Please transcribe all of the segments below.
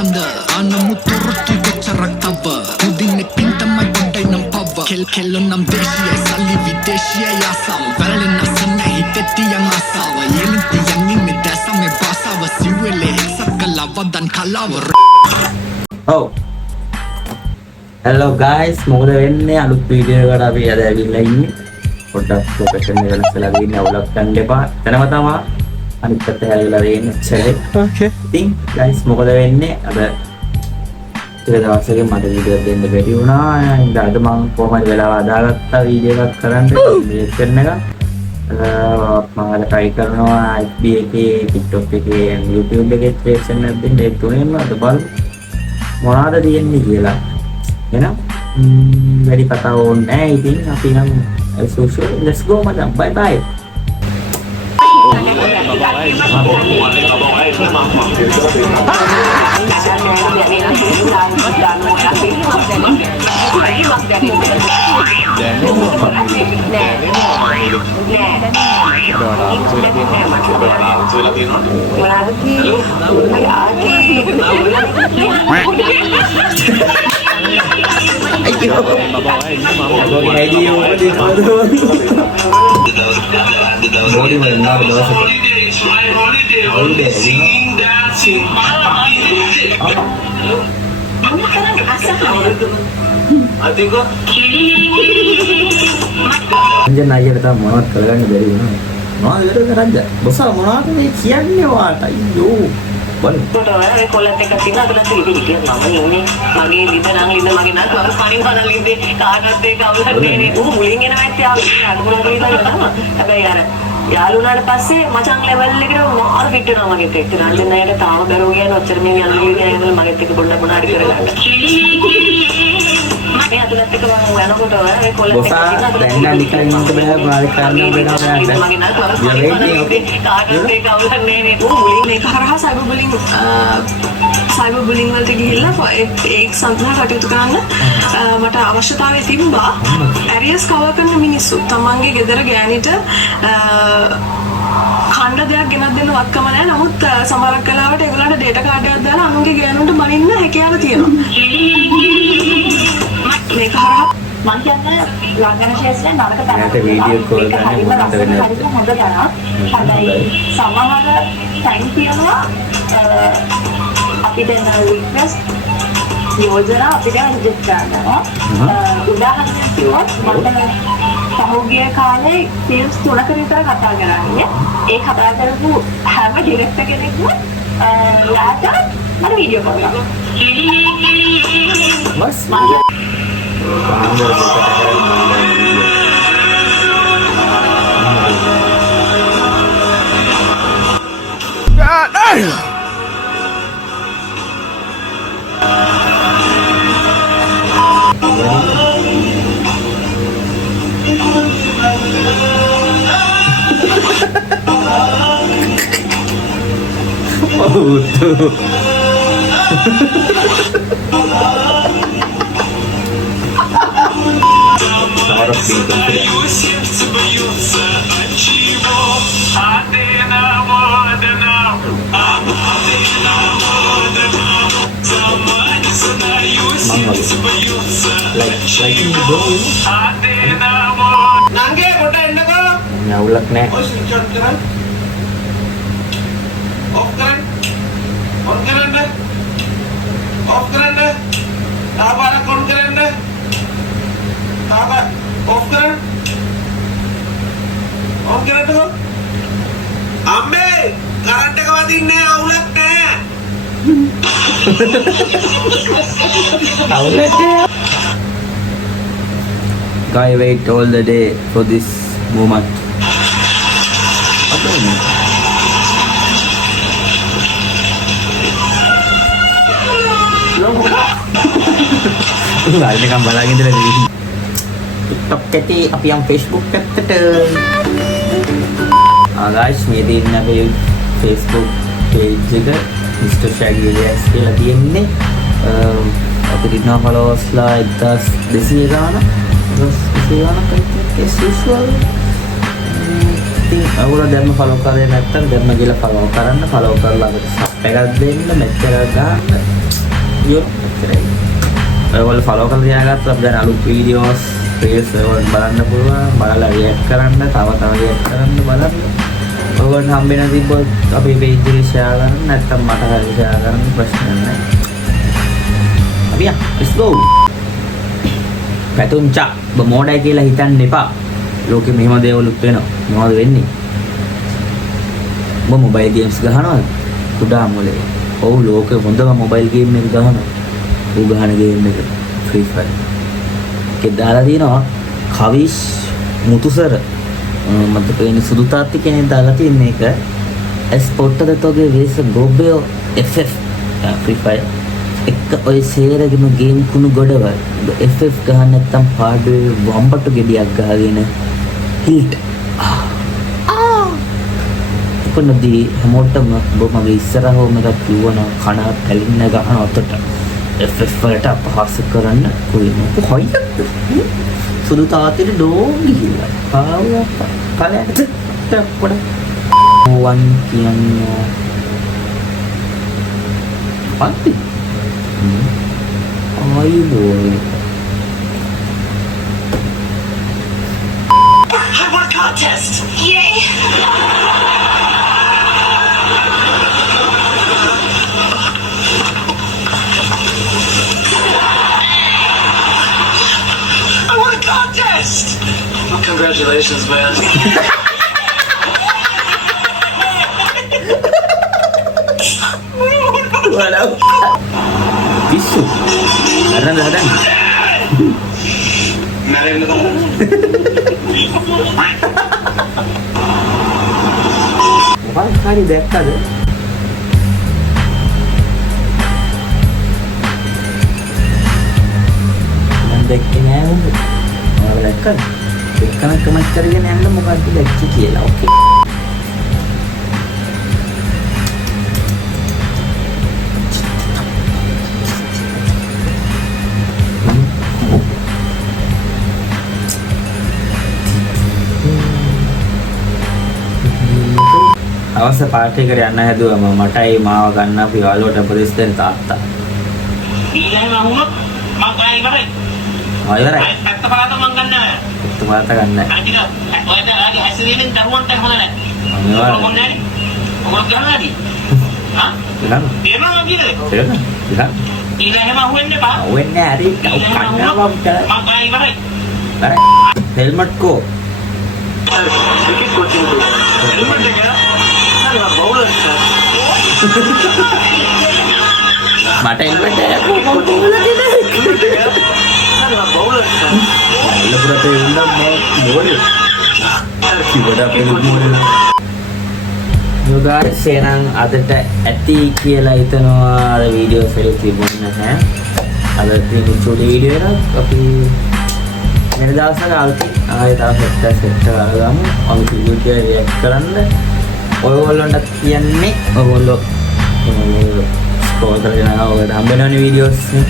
අනමුතුරුටි වෙච්චරක් තව උදින්නේ පින්තමයි බොඩ්ඩයි නම් පව කෙල්ලො නම් දේශීය සල්ලි විදේශීය ආසාව වැරලෙන් අසන්න හිතෙතියන් ආසාව යෙලින්තියන් ඉන්නේ දැසම බාසාව සිව්වෙලේ එක්සත් කලාවදන් කලාව ඔව් hello guys මොකද වෙන්නේ අලුත් වීඩියෝ එකකට අපි අද ඇවිල්ලා ඉන්නේ පොඩ්ඩක් ලොකේෂන් එක වෙනස් කරලා ගිහින් අවුලක් ගන්න එපා එතනම තමයි අනිත් පැත්ත හැරිලා තියෙන්නේ චලේ okay ඉතින් guys මොකද වෙන්නේ අද ටික දවසකින් මට වීඩියෝ දෙන්න බැරි වුණා ඉතින් අද මම කොහමද වෙලාව අදාගත්ත වීඩියෝ එකක් කරන්න මේ වෙන එක මම try කරනවා FB එකේ TikTok එකේ YouTube එකේ ක්‍රියේෂන් එකක් දෙන්න ඒ තුනෙන්ම අද බලමු මොනවද තියෙන්නේ කියලා එහෙනම් වැඩි කතා ඕනේ නැහැ ඉතින් අපි නම් as usual let's go madam bye bye Anjir aja kita monot kalian dari mana? Monot dari kerja. Bosan monot ini kiannya wah, ayo. Bon. Totalnya kalau kita tinggal kita sih ini mama ini magi lidah magi nak harus paling pada lidah karena teh kau ini mulingnya nanti aku mulai lidah pertama tapi ya lu nada pasti macam level lagi tu mau fitur nama kita itu nanti naik ke tahu baru dia nak cermin yang lu yang magi kita bunda bunda di kerja ya tu nanti kalau mana pun tahu ya kalau kita tinggal di kerja itu benar balik karena benar ada magi nak harus paling pada lidah karena teh kau ini mulingnya karena cyber bullying වලට ගිහිල්ලා ඒක සඳහා කටයුතු කරන්න මට අවශ්‍යතාවය තිබ්බා ඇරියස් cover කරන මිනිස්සු තමන්ගේ ගෙදර ගෑනිට ඛණ්ඩ දෙයක් ගෙනත් දෙන්න වත්කම නැහැ නමුත් සමහරක් වෙලාවට ඒගොල්ලන්ට ඩේටා කාඩ් එකක් දාලා අනුන්ගේ ගෑනුන්ට බනින්න හැකියාව තියෙනවා මේක හරහා මම කියන්නේ ලංකන ශාස්ත්‍රයේ නරක තරමට වීඩියෝ කෝල් කරන්නේ මොකද වෙන්නේ හොඳ තරම් හැබැයි සමහර ටයිම් තියෙනවා අපිට එන රික්වෙස්ට් යෝජනා අපිට රිජෙක්ට් කරනවා උදාහරණයක් කිව්වොත් මට පහුගිය කාලේ ෆිල්ම්ස් 3ක විතර කතා කරන්නේ ඒ කතා කරපු හැම ඩිරෙක්ටර් කෙනෙක්ම යාට මට වීඩියෝ කෝල් කරනවා bus God damn! Oh tuh. Harus gitu. Like ini bro. Nangge kota endako. Nyawlek nek. Oh switch kan? Off kan? On kan deh. Off kan deh. Apa ada on kan deh? Apa off kan? On kan tuh? Ambe, current එක වදින්නේ අවුලක් නැහැ. Guy wait all the day for this moment. Ini gambar lagi dari TikTok එකේ අපි යම් Facebook පැත්තට. guys මේ තියෙන අපේ Facebook page එක Mr. Shaggy Elias කියලා තියෙන්නේ. අපිට ඉන්නවා followers ලා 1200 ගානක්. 1200 ගානක් as usual. ඉතින් අවුල දැම්ම follow කරේ නැත්නම් දැම්ම ගිහලා follow කරන්න follow කරලා අපිට sub එකක් දෙන්න මෙච්චර ගන්න ඔයගොල්ලෝ ෆලෝ කරලා තියාගත්තොත් අපි දැන් අලුත් වීඩියෝස් රීල්ස් ඔයගොල්ලෝ බලන්න පුළුවන්. බලලා රියැක්ට් කරන්න, තව රියැක්ට් කරන්න බලන්න. ඔයගොල්ලෝ හම්බෙන තිබ්බොත් අපේ page එකේ share කරන්න, නැත්නම් මට හරි share කරන්න ප්‍රශ්න නැහැ. අපි let's go. පැතුම්චා ඔබ මෝඩයි කියලා හිතන්න එපා. ලෝකෙ මෙහෙම දේවලුත් වෙනවා. මොනවද වෙන්නේ? ඔබ මොබයිල් ගේම්ස් ගහනවද? කුඩා මොලේ. ඔව් ලෝකෙ හොඳම මොබයිල් ගේම් එක ගහනවා. ඌ ගහන ගේම් එක Free Fire. ඒක දාලා දිනවා කවිස් මුතුසර මට පේන්නේ සුදු තාත්ති කෙනෙක් දාලා තියෙන එක ස්පොට්ටද තෝගේ වේස ගොබ්බේ FF Free Fire එක ඔය සේරගෙම ගේම් කුණු ගොඩවල් FF ගහන්න නැත්තම් පාඩුවේ වම්බට ගෙඩියක් ගහගෙන හිල්ට් කොනදී හැමෝටම ඔබ මගේ ඉස්සරහව මට කිව්වන කන පැලින්න ගහන අතට FF වලට අපහාස කරන්න කොයිමක හොයද සුදු තාත්තේ ඩෝන් ගිහිල්ලා ආවා කලට පොඩ වන් කියන්නේ පන්ති ආයුබෝයි I won a contest! Yay! I won a contest! Well, congratulations, man. walau bisu kadang-kadang මැරෙන්න තමයි. මොකක් හරි දැක්කද මම දැක්කේ නෑ උඹ ඔයාලා දැක්කද එක්කම කමෙන්ට් කරගෙන යන්න මොකක්ද දැක්කේ කියලා ඕකේ අවශ්‍ය පාර්ටි එකට යන්න හැදුවම මටයි මාව ගන්න අපි යාළුවට උපදෙස් දෙන්න තාත්තා. ඊළඟ වුණොත් මම ඔයා ඉවරයි. ආයෙරයි. ඇත්ත පාත මම ගන්න නැහැ. ඇත්ත පාත ගන්න නැහැ. අනිත් ඔයාලා ආගේ හැසිරීමෙන් දරුවන්ට හොඳ නැහැ. අනිවාර්යයෙන්. මොන්නේ? මොකක්ද ගන්නදී? හා? ඉතින් දෙනවා කියලාද? ඉතින් ඊළඟ හැම අහුවෙන්න එපා. වෙන්නේ හරි කන්නවා මම ඔයා ඉවරයි. හරි. හෙල්මට් කෝ. ක්‍රිකට් කොචින් හෙල්මට් එක නෑ බවුලර් එක. මට හෙල්මට් එක බවුලර් එක. ලබරතේ උන්න මොකද? කිව්වට අපේ මොකද? You guys එහෙනම් අදට ඇති කියලා හිතනවා අද වීඩියෝ ෆෙල් තිබුණ නැහැ. අද තියෙන චුටි වීඩියෝ එක අපි වෙන දවසක ආයෙ තව සෙට් කරගමු. අපි වීඩියෝ රියැක්ට් කරන්න. ඔයගොල්ලන්ට කියන්නේ ඔයගොල්ලෝ ස්ක්‍රෝල් කරගෙන ඔයාලට හම්බෙනවනේ වීඩියෝස් නේ.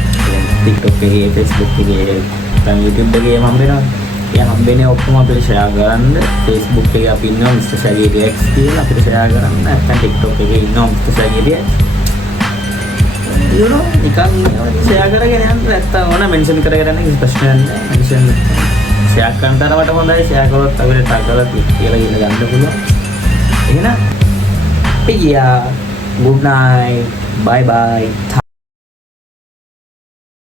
TikTok එකේ, Facebook එකේ, නැත්නම් YouTube එකේ හම්බෙනවා. ඒ හම්බෙන්නේ ඔක්කොම අපිට ෂෙයා කරන්න. Facebook එකේ අපි ඉන්නවා Mr. Shaggy Reacts කියලා අපිට ෂෙයා කරන්න. නැත්නම් TikTok එකේ ඉන්නවා Mr. Shaggy Reacts. You know, නිකන් ෂෙයා කරගෙන යන්න නැත්නම් ඕන මෙන්ෂන් කරගෙන යන්න කිසි ප්‍රශ්නයක් නැහැ. මෙන්ෂන් ෂෙයා කරන තරමට හොඳයි. ෂෙයා කරොත් අපිට ටග් කරලා ක්ලික් කියලා ගිහලා ගන්න පුළුවන්. එහෙනම් පියා good night bye bye